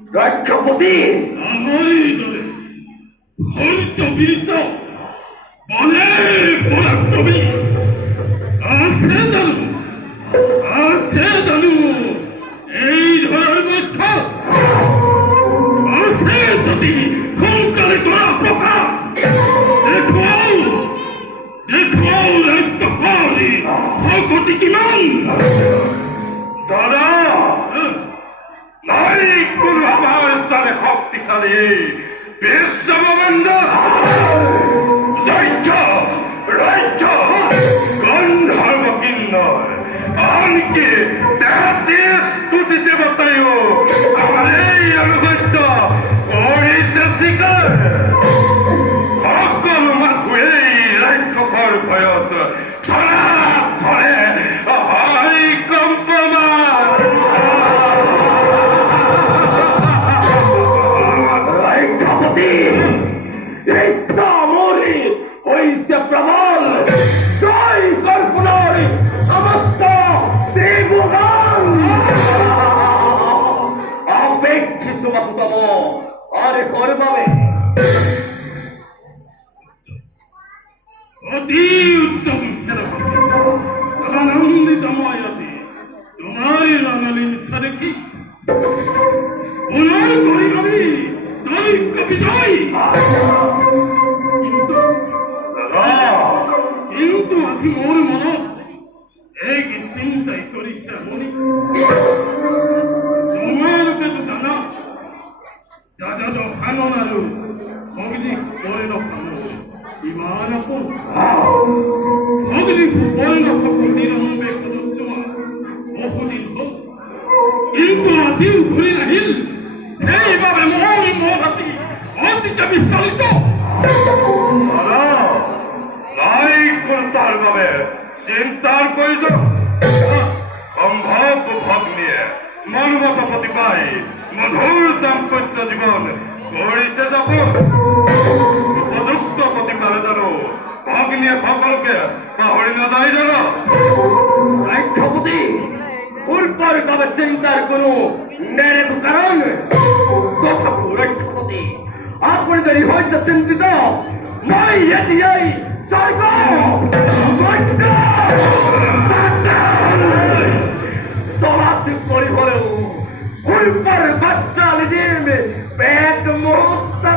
রাজ্যপতি পরাক্রমী আছে জানু এই ধরার মধ্যে আছে যদি খুনকারে করা প্রকার দেখো রাজ্যপালি ভগতি কিমান দাদা নাই কোন আমার তারে শক্তিশালী বিশ্ববন্ধ রাজ্য গন্ধর্ব কিন্নর আনকি স্তুতি দেবতায়ও আমার এই অনুগত্য করিছে শিকার সকল মাথু এই ৰাক্ষসৰ ভয়ত ধৰে হয় কম্পমান রাজ্যপতি এই সামরি হইছে প্রবল জয় কল্পনার সমস্ত দেবগান অপেক্ষিত বাতুতম আরে করবাবে অতি উত্তম আনন্দিতময় অতি তোমার রানালিন সারেকি ওনার গরিবী দৈক্য বিজয় কিন্তু আজি মোৰ মনত এক চিন্তাই কৰিছে মনি তোমালোকেতো জানা দাদা দোকানৰ আৰু অগ্নি পৰেণ ইমান আপোন অগ্নি পৰেণ সকলোদিন অন্বেষণত যোৱা বহুদিন হ'ল কিন্তু আজিও ঘূৰি আহিল সেইবাবে মোৰ মনটি অতিকে বিচলিত তাৰ ভাবে চিন্তাৰ প্ৰয়োজন সম্ভব ভগ্নিয়ে মনোমত প্ৰতিপাই মধুৰ দাম্পত্য জীবন কৰিছে যাপন উপযুক্ত প্ৰতিপালে জানো ভগ্নিয়ে সকলোকে পাহৰি নাযায় জানো ৰাজ্যপতি ফুলপৰ বাবে চিন্তাৰ কোনো নেৰেব কাৰণ তথাপি ৰাজ্যপতি আপুনি যদি হৈছে চিন্তিত মই এতিয়াই চলাচল কৰি হলেও ফুলপৰ বাচ্চা নিজেৰ পেট মুহূৰ্তে